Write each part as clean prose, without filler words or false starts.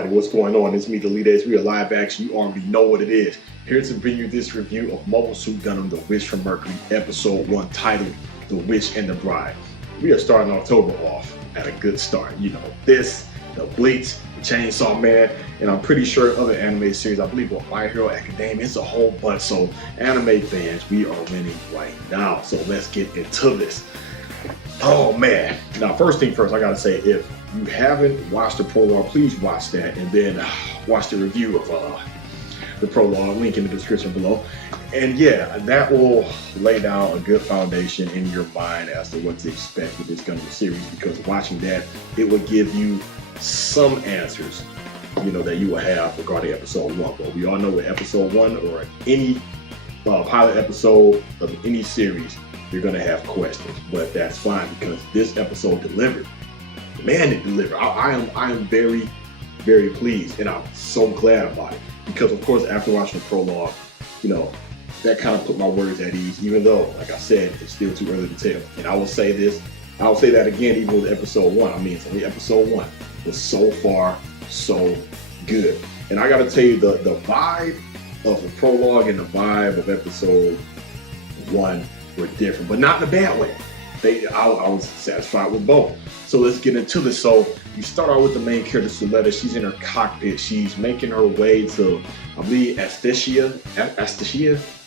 everybody, what's going on? It's me, the leader. It's real live action. You already know what it is. Here to bring you this review of Mobile Suit Gundam, The Witch from Mercury, Episode 1, titled The Witch and the Bride. We are starting October off at a good start. You know, this, the Bleach, the Chainsaw Man, and I'm pretty sure other anime series, I believe with My Hero Academia, it's a whole bunch. So anime fans, we are winning right now. So let's get into this. Oh man. Now, first thing first, I gotta say, if you haven't watched the prologue, please watch that and then watch the review of the prologue, link in the description below. And yeah, that will lay down a good foundation in your mind as to what to expect with this Gundam series, because watching that, it will give you some answers, you know, that you will have regarding episode 1. But we all know with episode 1 or any pilot episode of any series, you're gonna have questions, but that's fine because this episode delivered. Man, it delivered. I am very, very pleased, and I'm so glad about it because, of course, after watching the prologue, you know, that kind of put my words at ease. Even though, like I said, it's still too early to tell. And I will say this, I will say that again, even with episode 1. I mean, it's only episode 1, but so far so good. And I got to tell you, the vibe of the prologue and the vibe of episode 1 were different, but not in a bad way. I was satisfied with both. So let's get into this. So you start out with the main character, Suletta. She's in her cockpit. She's making her way to, I believe, Astacia.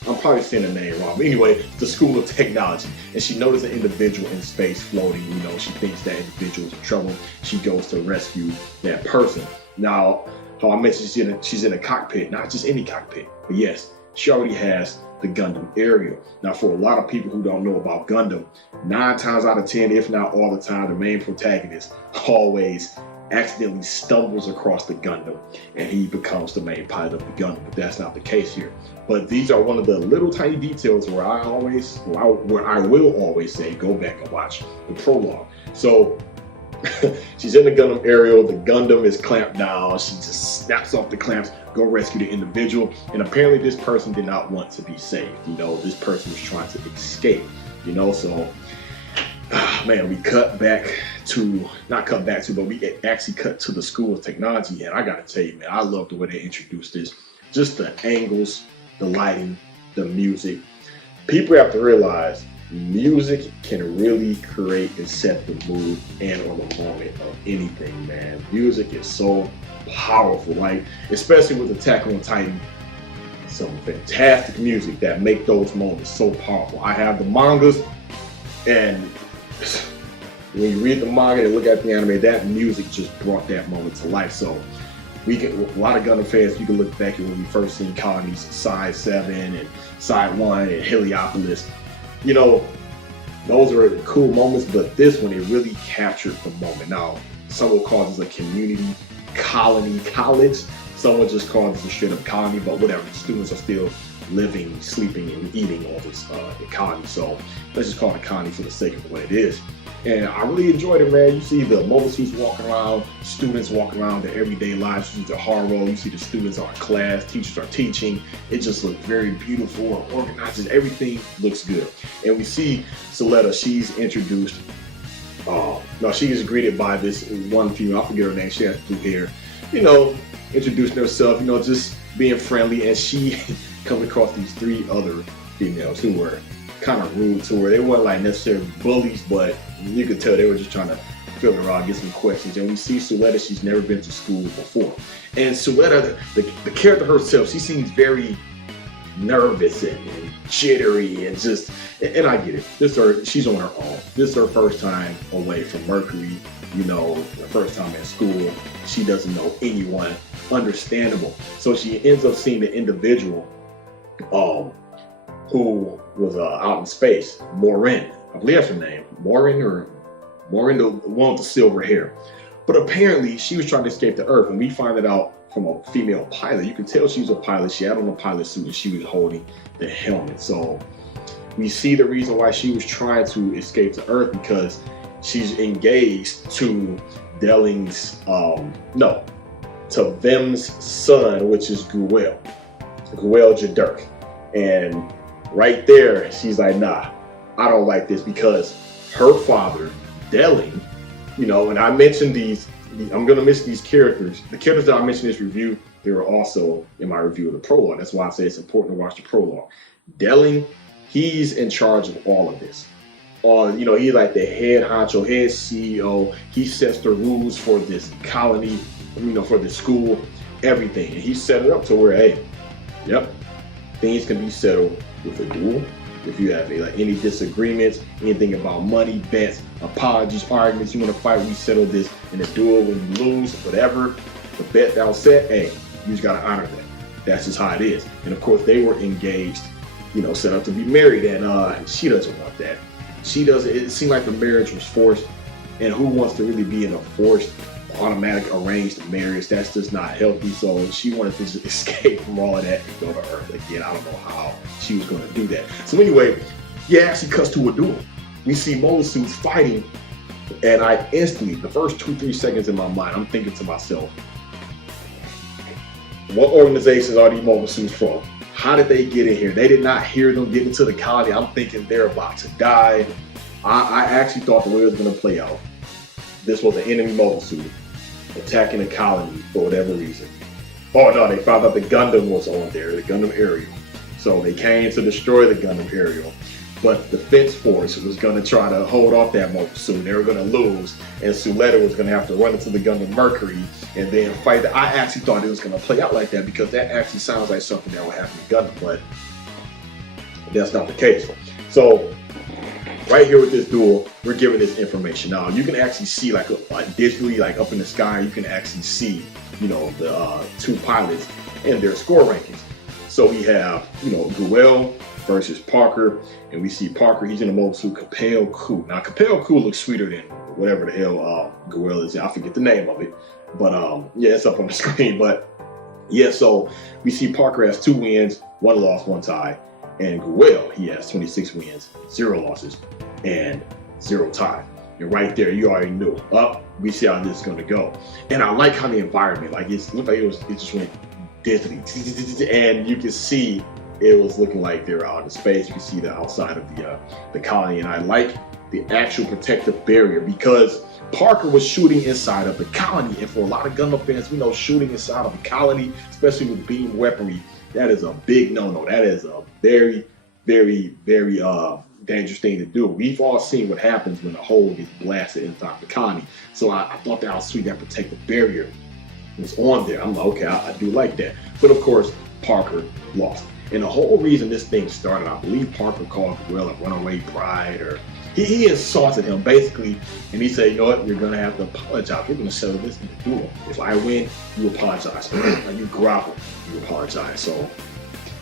I'm probably saying the name wrong. But anyway, the School of Technology. And she notices an individual in space floating. You know, she thinks that individual is in trouble. She goes to rescue that person. Now, how I mentioned she's in a cockpit, not just any cockpit, but yes, she already has the Gundam aerial. Now, for a lot of people who don't know about Gundam, 9 times out of 10, if not all the time, the main protagonist always accidentally stumbles across the Gundam and he becomes the main pilot of the Gundam, but that's not the case here. But these are one of the little tiny details where I will always say, go back and watch the prologue. So she's in the Gundam aerial, the Gundam is clamped down, she just snaps off the clamps, go rescue the individual, and apparently this person did not want to be saved. You know, this person was trying to escape, you know. So man, we actually cut to the School of Technology, and I gotta tell you, man, I love the way they introduced this. Just the angles, the lighting, the music. People have to realize music can really create and set the mood and or the moment of anything, man. Music is so powerful, like especially with Attack on Titan, some fantastic music that make those moments so powerful. I have the mangas, and when you read the manga and look at the anime, that music just brought that moment to life. So we get a lot of Gundam fans, you can look back at when we first seen Colonies, Side 7 and Side 1 and Heliopolis. You know, those are cool moments, but this one, it really captured the moment. Now, some will call this a community colony college. Someone just called this a straight up colony, but whatever. The students are still living, sleeping, and eating on this colony. So let's just call it a colony for the sake of what it is. And I really enjoyed it, man. You see the mobile suits walking around, students walking around their everyday lives. You see the hard-roll, you see the students are in class, teachers are teaching. It just looks very beautiful and organized. Everything looks good. And we see Suletta, she's introduced, she is greeted by this one female, I forget her name, she has blue hair, you know, introducing herself, you know, just being friendly. And she comes across these 3 other females who were kind of rude to her. They weren't like necessarily bullies, but you could tell they were just trying to fill her out, get some questions. And we see Suletta, she's never been to school before. And Suletta, the character herself, she seems very nervous and jittery and just, and I get it. She's on her own. This is her first time away from Mercury, you know, the first time at school. She doesn't know anyone, understandable. So she ends up seeing the individual who was out in space, Morin, I believe that's her name, Morin, the one with the silver hair. But apparently she was trying to escape the Earth, and we find it out from a female pilot. You can tell she was a pilot. She had on a pilot suit and she was holding the helmet. So we see the reason why she was trying to escape the Earth, because she's engaged to Dueling's, to Vem's son, which is Guel Jadirk. And right there, she's like, nah, I don't like this, because her father, Dueling, you know, and I mentioned these I'm gonna miss these characters. The characters that I mentioned in this review, they were also in my review of the prologue. That's why I say it's important to watch the prologue. Dueling, he's in charge of all of this. He's like the head honcho, head CEO. He sets the rules for this colony, for this school, everything. And he set it up to where, hey, yep, things can be settled with a duel. If you have any disagreements, anything about money, bets, apologies, arguments, you want to fight, we settle this in a duel. When you lose, whatever, the bet that was set, hey, you just got to honor that. That's just how it is. And of course, they were engaged, set up to be married, and she doesn't want that. She doesn't. It seemed like the marriage was forced, and who wants to really be in a forced, automatic, arranged marriage? That's just not healthy. So she wanted to just escape from all of that and go to Earth again. I don't know how she was going to do that. So anyway, yeah, actually cuts to a duel. We see mobile suits fighting, and I instantly, the first 2-3 seconds in my mind, I'm thinking to myself, what organizations are these mobile suits from? How did they get in here? They did not hear them get into the colony. I'm thinking they're about to die. I actually thought the way it was going to play out. This was an enemy mobile suit attacking the colony for whatever reason. Oh no, they found out the Gundam was on there, the Gundam Ariel. So they came to destroy the Gundam Ariel. But the Defense Force was going to try to hold off that mobile suit. They were going to lose, and Suletta was going to have to run into the Gundam Mercury and then fight. I actually thought it was going to play out like that because that actually sounds like something that would happen in Gundam, but that's not the case. So right here with this duel, we're given this information. Now you can actually see digitally, up in the sky, you can actually see, the two pilots and their score rankings. So we have, Duel versus Parker, and we see Parker, he's in a mobile suit, Capel Ku. Now Capel Ku looks sweeter than whatever the hell Guel is. I forget the name of it, but yeah, it's up on the screen. But yeah, so we see Parker has 2 wins, 1 loss, 1 tie, and Guel, he has 26 wins, 0 losses, and 0 tie. And right there, you already knew. We see how this is going to go. And I like how the environment, it looked like it just went digitally, and you can see it was looking like they were out in space. You can see the outside of the colony, and I like the actual protective barrier because Parker was shooting inside of the colony, and for a lot of Gundam fans, we know shooting inside of a colony, especially with beam weaponry, that is a big no-no. That is a very, very, very dangerous thing to do. We've all seen what happens when a hole gets blasted inside the colony. So I thought that was sweet. That protective barrier was on there. I'm like, okay, I do like that. But of course, Parker lost. And the whole reason this thing started, I believe Parker called Guel a runaway bride, or he insulted him basically, and he said, you know what, you're gonna have to apologize. We're gonna settle this in the duel. If I win, you apologize. Or you grovel, you apologize. So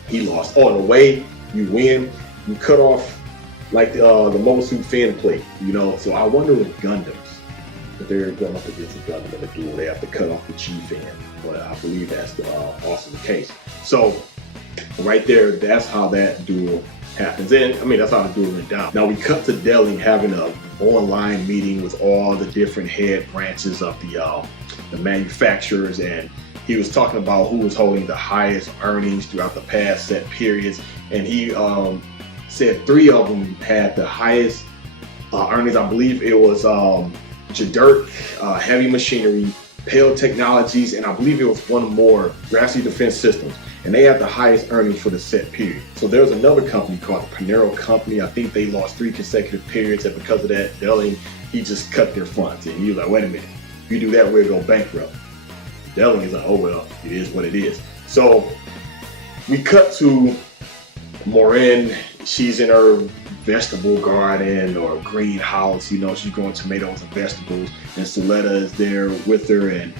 he lost. Oh, the way you win, you cut off the mobile suit fan plate, So I wonder with Gundams, if they're going up against a Gundam in a duel, they have to cut off the G fan. But I believe that's also the case. So right there, that's how that duel happens. And I mean, that's how the duel went down. Now we cut to Dueling having an online meeting with all the different head branches of the manufacturers, and he was talking about who was holding the highest earnings throughout the past set periods. And he said 3 of them had the highest earnings. I believe it was Jadert, Heavy Machinery, Pale Technologies, and I believe it was one more, Grassy Defense Systems. And they had the highest earnings for the set period. So there was another company called the Panero Company. I think they lost 3 consecutive periods, and because of that, Dueling, he just cut their funds. And he was like, wait a minute, if you do that, we'll go bankrupt. Dueling is like, oh well, it is what it is. So we cut to Morin. She's in her vegetable garden or greenhouse, she's growing tomatoes and vegetables, and Suletta is there with her, and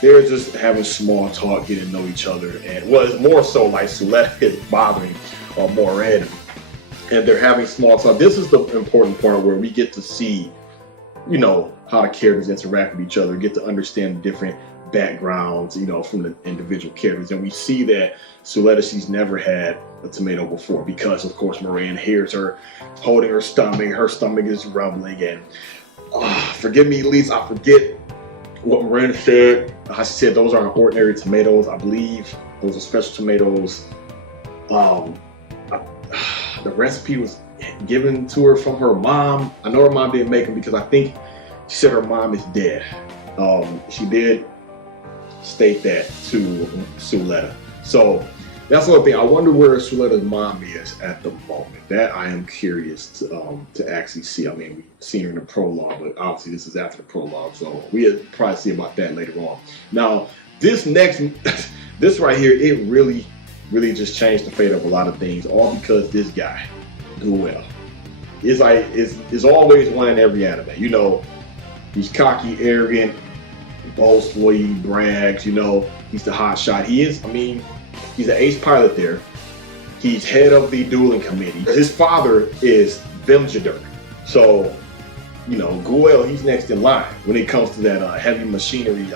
they're just having small talk, getting to know each other. And it's more so like Suletta is bothering Morin, and they're having small talk. This is the important part where we get to see, how the characters interact with each other, get to understand the different backgrounds, from the individual characters. And we see that Suletta, she's never had a tomato before because, of course, Morin hears her holding her stomach is rumbling, and forgive me, Elise, I forget what Morin said. She said those aren't ordinary tomatoes. I believe those are special tomatoes. The recipe was given to her from her mom. I know her mom didn't make them because I think she said her mom is dead. She did state that to Suletta. So that's one thing. I wonder where Suletta's mom is at the moment. That I am curious to actually see. I mean, we've seen her in the prologue, but obviously this is after the prologue, so we'll probably see about that later on. Now, this next, this right here, it really just changed the fate of a lot of things, all because this guy, Duel, is always one in every anime. You know, he's cocky, arrogant, boastful, he brags. You know, he's the hot shot. He is. I mean, he's the ace pilot there. He's head of the dueling committee. His father is Vemjadur. So, you know, Guel, he's next in line when it comes to that heavy machinery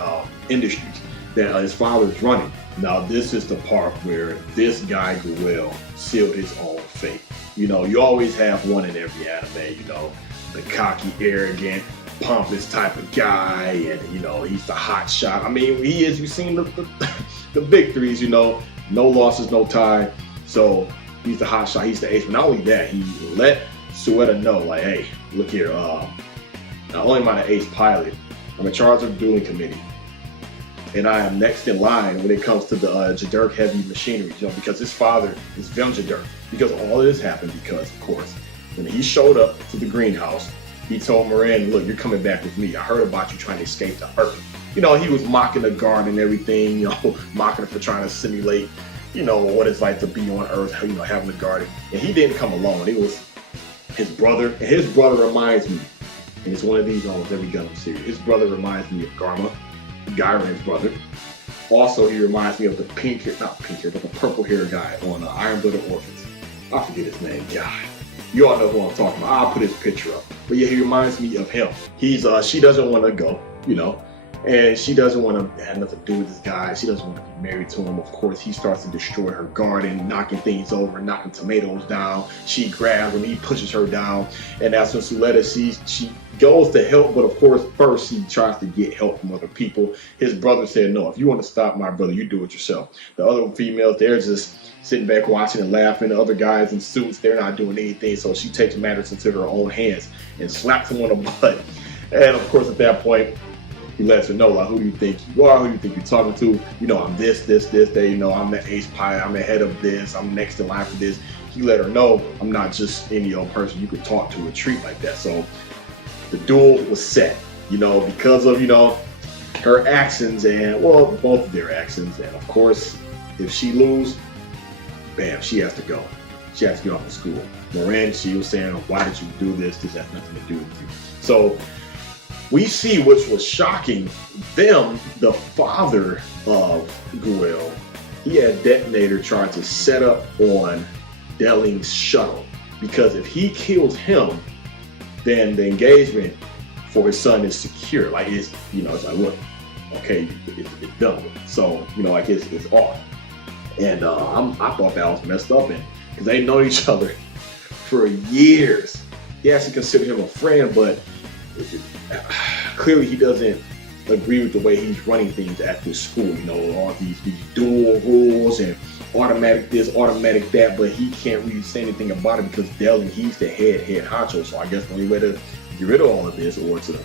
industries that his father's running. Now, this is the part where this guy, Guel, sealed his own fate. You know, you always have one in every anime, you know, the cocky, arrogant, pompous type of guy, and, you know, he's the hot shot. I mean, he is, you've seen the victories, you know, no losses, no tie. So he's the hot shot, he's the ace. But not only that, he let Suetta know, like, hey, look here, not only am I the ace pilot, I'm in charge of the dueling committee, and I am next in line when it comes to the Jadur heavy machinery, you know, because his father is Vemjadur. Because all of this happened because, of course, when he showed up to the greenhouse, he told Moran, look, you're coming back with me. I heard about you trying to escape to Earth. You know, he was mocking the guard and everything, you know, mocking her for trying to simulate, you know, what it's like to be on Earth, you know, having a guard. And he didn't come alone. It was his brother. And his brother reminds me, and it's one of these almost every Gundam series, his brother reminds me of Garma, Gyren's brother. Also, he reminds me of the pink hair, not pink hair, but the purple hair guy on Iron Blooded Orphans. I forget his name, God. You all know who I'm talking about. I'll put his picture up. But yeah, he reminds me of him. He's, she doesn't want to go, you know, and she doesn't want to have nothing to do with this guy. She doesn't want to be married to him. Of course, he starts to destroy her garden, knocking things over, knocking tomatoes down. She grabs him, he pushes her down. And that's when Suletta, she goes to help, but of course, first she tries to get help from other people. His brother said, no, if you want to stop my brother, you do it yourself. The other females, they're just sitting back watching and laughing. The other guys in suits, they're not doing anything. So she takes matters into her own hands and slaps him on the butt. And of course, at that point, he lets her know, like, who do you think you are? Who do you think you're talking to? You know, I'm this, that, you know, I'm the ace pilot, I'm the head of this, I'm next in line for this. He let her know, I'm not just any old person you could talk to or treat like that. So the duel was set, you know, because of, you know, her actions and, well, both of their actions. And of course, if she loses, bam, she has to go. She has to get off of school. Moran, she was saying, why did you do this? This has nothing to do with you. So we see, which was shocking, them, the father of Guel, he had detonator trying to set up on Dueling's shuttle. Because if he kills him, then the engagement for his son is secure. Like, it's, you know, it's like, look, okay, it's done. So, you know, like, it's off. And I thought that was messed up, because they know each other for years. He actually considered him a friend, but clearly he doesn't agree with the way he's running things at this school. You know, all these dual rules and automatic this, automatic that, but he can't really say anything about it because Dueling, he's the head honcho. So I guess the only way to get rid of all of this, or to,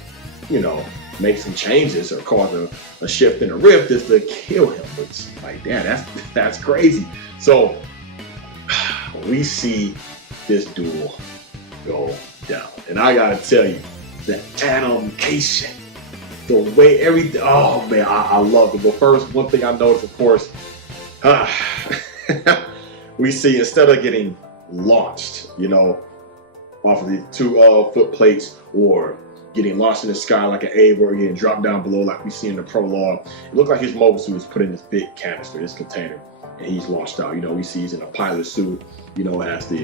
you know, make some changes or cause a shift in a rift, is to kill him. It's like, damn, that's crazy. So we see this duel go down, and I gotta tell you, the animation, the way everything, oh man, I love it. But first, one thing I noticed, of course, we see, instead of getting launched, you know, off of the 2 foot plates, or getting launched in the sky like an Ava, or getting dropped down below like we see in the prologue, it looked like his mobile suit was put in this big canister, this container, and he's launched out. You know, we see he's in a pilot suit, you know, it has the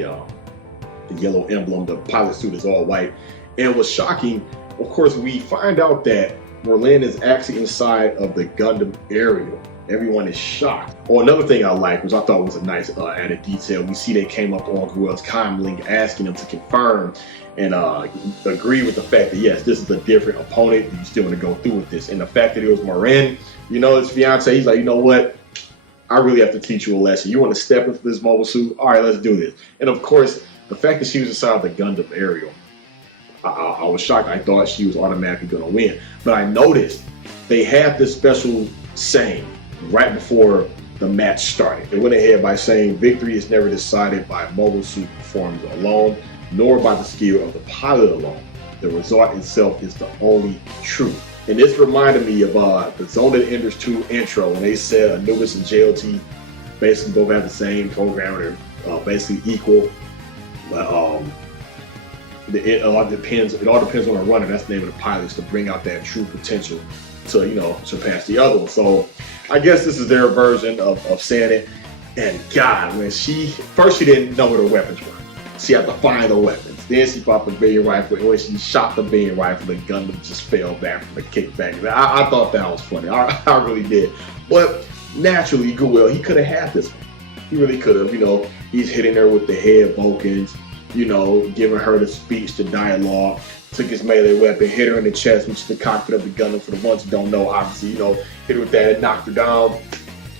yellow emblem. The pilot suit is all white. And what's shocking, of course, we find out that Merlin is actually inside of the Gundam Aerial. Everyone is shocked. Oh, another thing I like, which I thought was a nice added detail, we see they came up on Guel's comm link asking him to confirm and agree with the fact that, yes, this is a different opponent, you still want to go through with this. And the fact that it was Morin, you know, his fiance, he's like, you know what? I really have to teach you a lesson. You want to step into this mobile suit? All right, let's do this. And of course, the fact that she was inside the Gundam Aerial, I was shocked. I thought she was automatically going to win. But I noticed they had this special saying right before the match started. They went ahead by saying, "Victory is never decided by mobile suit performance alone, nor by the skill of the pilot alone. The result itself is the only truth." And this reminded me of the Zone of the Enders 2 intro when they said Anubis and JLT basically both have the same programmer. They're basically equal. But it all depends on the runner. That's the name of the pilots, to bring out that true potential to, you know, surpass the other one. So I guess this is their version of saying it. And God, man, she didn't know what her weapons were. She had to find the weapons. Then she bought the beam rifle, and when she shot the beam rifle, the Gundam just fell back from the kickback. I thought that was funny. I really did. But naturally, Duel, he could have had this one. He really could have. You know, he's hitting her with the head Vulcans, you know, giving her the speech, the dialogue, took his melee weapon, hit her in the chest, which is the cockpit of the Gundam. For the ones who don't know, obviously, you know, hit her with that and knocked her down.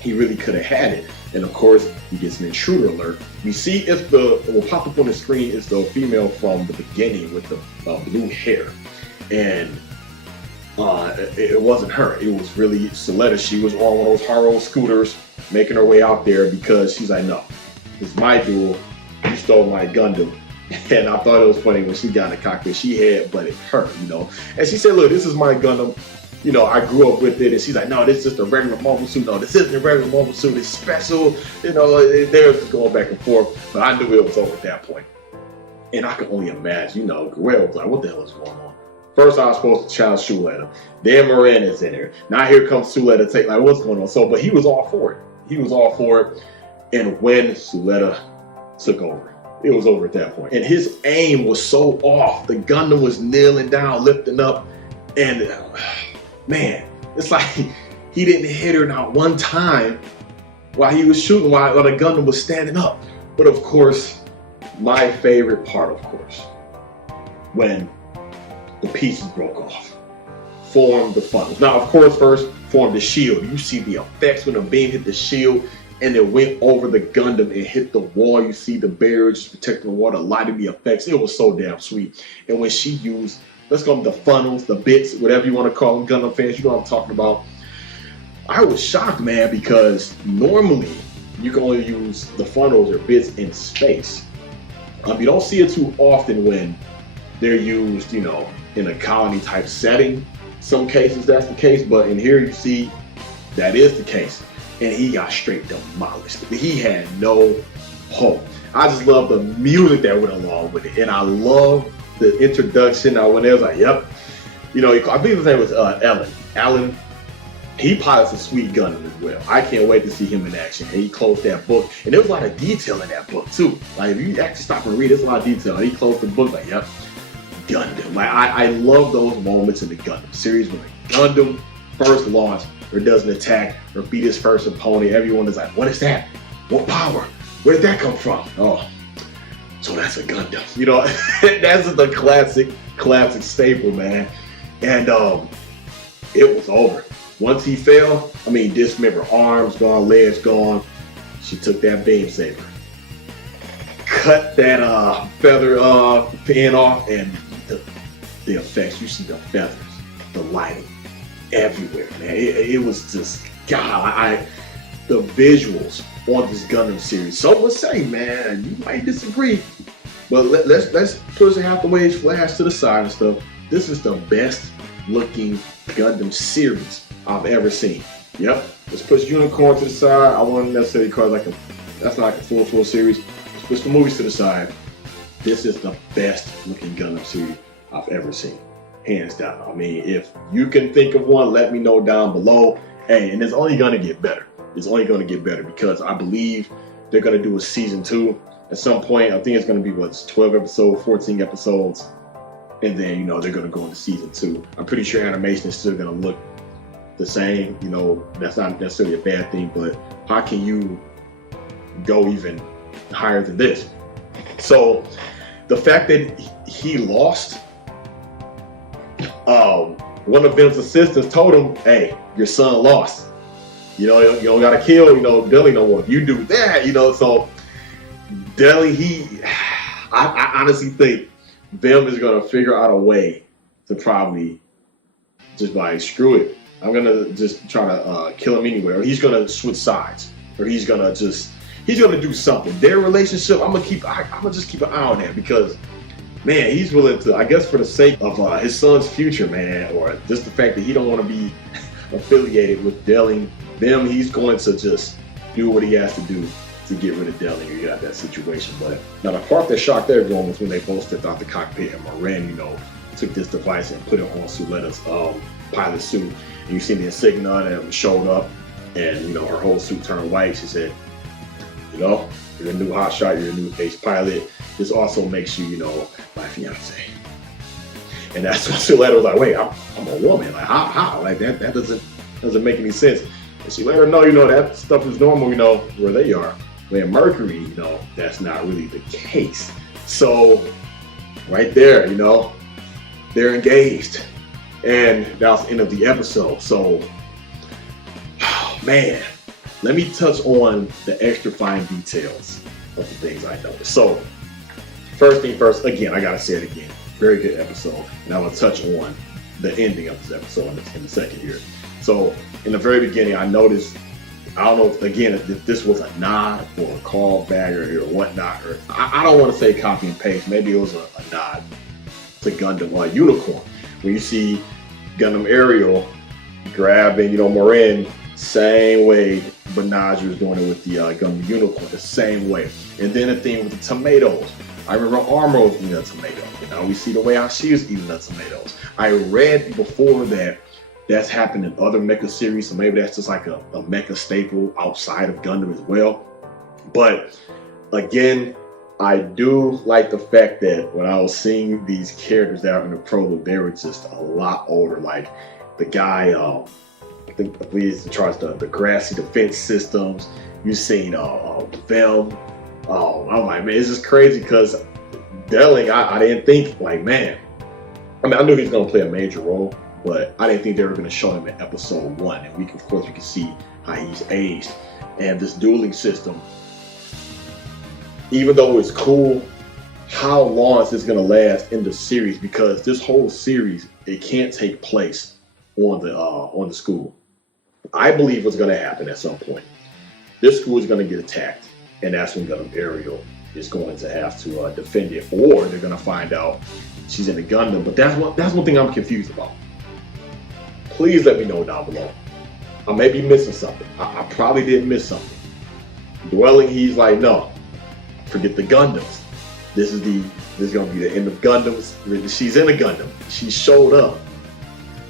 He really could have had it. And of course, he gets an intruder alert. We see if what will pop up on the screen is the female from the beginning with the blue hair. And it wasn't her. It was really Suletta. She was on one of those Haro scooters making her way out there because she's like, "No, it's my duel. You stole my Gundam." And I thought it was funny when she got in the cockpit. She headbutted her, you know. And she said, "Look, this is my Gundam. You know, I grew up with it." And she's like, "No, this is just a regular mobile suit. No, this isn't a regular mobile suit. It's special." You know, they're just going back and forth. But I knew it was over at that point. And I could only imagine, you know, Guerrero was like, "What the hell is going on?" First, I was supposed to challenge Suletta. Then Moran is in there. Now here comes Suletta, take like, what's going on? So, but he was all for it. He was all for it. And when Suletta took over, it was over at that point. And his aim was so off. The Gundam was kneeling down, lifting up, and man, it's like he didn't hit her not one time while he was shooting, while the Gundam was standing up. But of course, my favorite part, of course, when the pieces broke off, formed the funnels. Now, of course, first formed the shield. You see the effects when the beam hit the shield and it went over the Gundam and hit the wall. You see the barriers protecting the water, lighting the effects. It was so damn sweet. And when she used, let's call them the funnels, the bits, whatever you want to call them, Gundam fans, you know what I'm talking about. I was shocked, man, because normally you can only use the funnels or bits in space. You don't see it too often when they're used, you know, in a colony type setting. Some cases that's the case, but in here you see that is the case. And he got straight demolished. He had no hope. I just love the music that went along with it. And I love the introduction. When it was like, yep. You know, I believe his name was Alan. He pilots a sweet Gundam as well. I can't wait to see him in action. And he closed that book. And there was a lot of detail in that book too. Like if you actually stop and read, there's a lot of detail. And he closed the book like, yep, Gundam. Like I love those moments in the Gundam series when the Gundam first launched or does an attack or beat his first opponent. Everyone is like, what is that? What power? Where did that come from? Oh, so that's a Gundam. You know, that's the classic staple, man. And it was over. Once he fell, I mean, dismember, arms gone, legs gone. She took that beam saber, cut that feather pin off, and the effects. You see the feathers, the lighting everywhere, man. It was just, God, the visuals on this Gundam series. Some would say, man, you might disagree, but let's push the half the wage flash to the side and stuff. This is the best looking Gundam series I've ever seen. Yep. Let's push Unicorn to the side. I wouldn't necessarily call it that's not like a full series. Let's push the movies to the side. This is the best looking Gundam series I've ever seen. Hands down. I mean, if you can think of one, let me know down below. Hey, and it's only going to get better. It's only going to get better because I believe they're going to do a season 2 at some point. I think it's going to be, 12 episodes, 14 episodes. And then, you know, they're going to go into season 2. I'm pretty sure animation is still going to look the same. You know, that's not necessarily a bad thing, but how can you go even higher than this? So the fact that he lost, one of Ben's assistants told him, hey, your son lost. You know, you don't gotta kill, you know, Dueling no more. If you do that, you know, so Dueling, I honestly think Vim is gonna figure out a way to probably just like screw it. I'm gonna just try to kill him anyway, or he's gonna switch sides, or he's gonna do something. Their relationship, I'm gonna just keep an eye on that because, man, he's willing to, I guess, for the sake of his son's future, man, or just the fact that he don't want to be affiliated with Dueling. He's going to just do what he has to do to get rid of Dueling or get out of that situation. But now the part that shocked everyone was when they both stepped out the cockpit and Moran, took this device and put it on Suletta's pilot suit. And you see the insignia that showed up, and her whole suit turned white. She said, you're a new hotshot, you're a new ace pilot. This also makes you, my fiance. And that's when Suletta was like, wait, I'm a woman. Like, how? Like, that doesn't make any sense. And she let her know, that stuff is normal, where they are. Where Mercury, that's not really the case. So, right there, they're engaged. And that was the end of the episode. So, man, let me touch on the extra fine details of the things I noticed. So, first thing first, again, I gotta say it again. Very good episode. And I'm gonna touch on the ending of this episode in the second here. So, in the very beginning, I noticed, I don't know, again, if this was a nod or a callback or whatnot, or I don't want to say copy and paste. Maybe it was a nod to Gundam Unicorn. When you see Gundam Ariel grabbing, Moran, same way Benaj was doing it with the Gundam Unicorn, the same way. And then the thing with the tomatoes. I remember Armor was eating a tomato. We see the way how she was eating the tomatoes. I read before that that's happened in other mecha series, so maybe that's just like a mecha staple outside of Gundam as well. But again, I do like the fact that when I was seeing these characters that are in the prologue, they were just a lot older. Like the guy, I believe he's in charge of the grassy defense systems. You've seen Vim. I'm like, man, it's just crazy because Dueling, I didn't think, like, man, I knew he was going to play a major role, but I didn't think they were going to show him in episode 1. And of course, we can see how he's aged. And this dueling system, even though it's cool, how long is this going to last in the series? Because this whole series, it can't take place on the school. I believe what's going to happen at some point. This school is going to get attacked, and that's when Gundam Ariel is going to have to defend it, or they're going to find out she's in a Gundam. But that's one thing I'm confused about. Please let me know down below. I may be missing something. I probably did miss something. Dueling, he's like, no, forget the Gundams. This is going to be the end of Gundams. She's in a Gundam. She showed up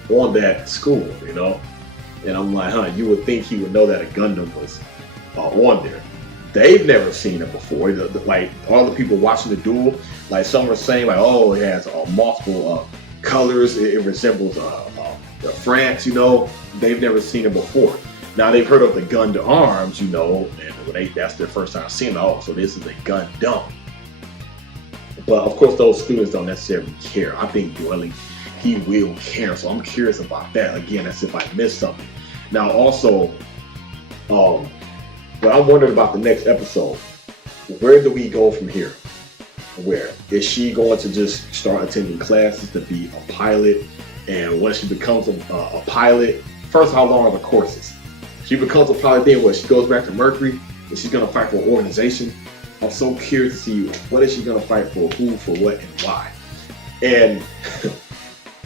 on that school, And I'm like, you would think he would know that a Gundam was on there. They've never seen it before. Like all the people watching the duel, like some are saying, like, oh, it has multiple colors. It resembles France. They've never seen it before. Now they've heard of the Gundam arms, and that's their first time seeing it. Oh, so this is a Gundam. But of course, those students don't necessarily care. I think Dueling, he will care. So I'm curious about that. Again, that's if I missed something. Now also, but I'm wondering about the next episode. Where do we go from here? Where? Is she going to just start attending classes to be a pilot? And once she becomes a pilot, first, how long are the courses? She becomes a pilot, then what? She goes back to Mercury and she's going to fight for an organization. I'm so curious to see what is she going to fight for, who, for what, and why. And,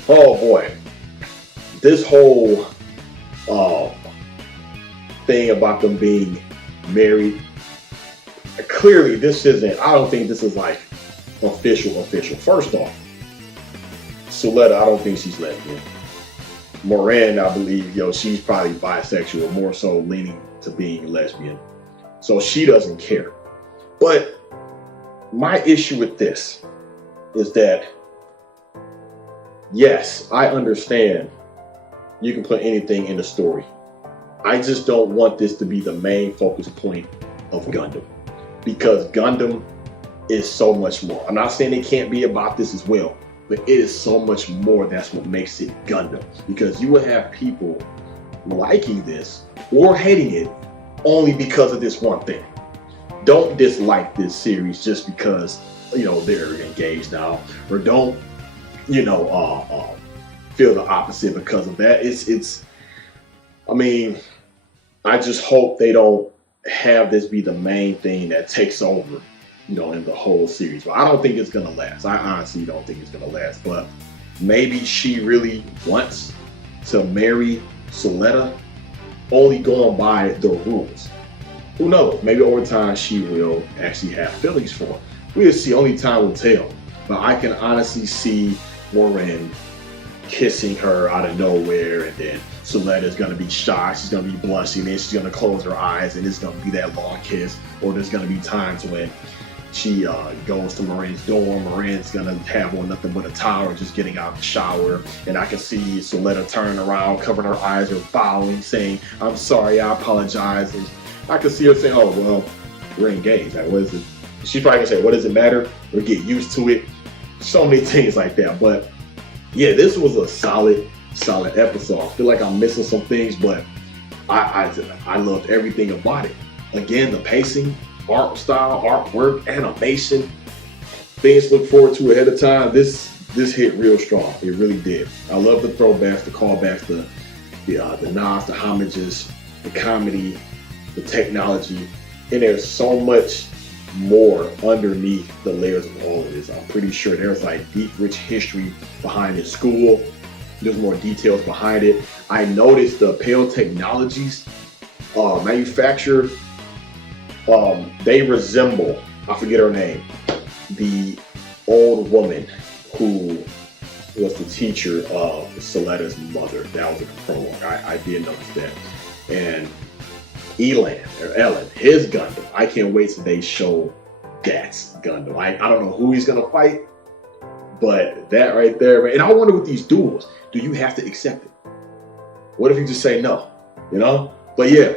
oh boy, this whole thing about them being married, clearly I don't think this is like official. First off, Suletta, I don't think she's lesbian. Moran, I believe, she's probably bisexual, more so leaning to being lesbian. So she doesn't care. But my issue with this is that, yes, I understand you can put anything in the story. I just don't want this to be the main focus point of Gundam, because Gundam is so much more. I'm not saying it can't be about this as well, but it is so much more. That's what makes it Gundam, because you will have people liking this or hating it only because of this one thing. Don't dislike this series just because they're engaged now, or don't, feel the opposite because of that. I mean, I just hope they don't have this be the main thing that takes over, in the whole series. But I don't think it's gonna last. I honestly don't think it's gonna last. But maybe she really wants to marry Soletta, only going by the rules. Who knows? Maybe over time she will actually have feelings for him. We'll see. Only time will tell. But I can honestly see Morin kissing her out of nowhere, and then Soletta's gonna be shocked. She's gonna be blushing, and she's gonna close her eyes, and it's gonna be that long kiss. Or there's gonna be times when she goes to Morin's dorm. Morin's gonna have on nothing but a towel, or just getting out of the shower, and I can see Soletta turning around, covering her eyes, or bowing, saying, "I'm sorry, I apologize." And I can see her saying, "Oh well, we're engaged. Like, what is it?" She's probably gonna say, "What does it matter? We'll get used to it." So many things like that. But yeah, this was a solid episode. I feel like I'm missing some things, but I loved everything about it. Again, the pacing, art style, artwork, animation, things to look forward to ahead of time. This hit real strong. It really did. I love the throwbacks, the callbacks, the nods, the homages, the comedy, the technology, and there's so much more underneath the layers of all of this. I'm pretty sure there's like deep, rich history behind this school. There's more details behind it. I noticed the Pale Technologies manufacturer, they resemble, I forget her name, the old woman who was the teacher of Soletta's mother. That was a prologue. I did notice that. And Ellen, his Gundam. I can't wait till they show that's Gundam. I don't know who he's gonna fight, but that right there, and I wonder with these duels, do you have to accept it? What if you just say no? But yeah,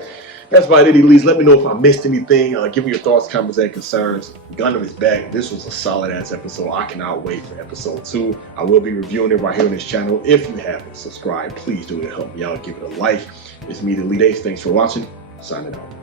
that's about it, Elites. Let me know if I missed anything. Give me your thoughts, comments, and concerns. Gundam is back. This was a solid ass episode. I cannot wait for episode 2. I will be reviewing it right here on this channel. If you haven't subscribed, please do it to help me out. Give it a like. It's me, the Elite Ace. Thanks for watching. Signing out.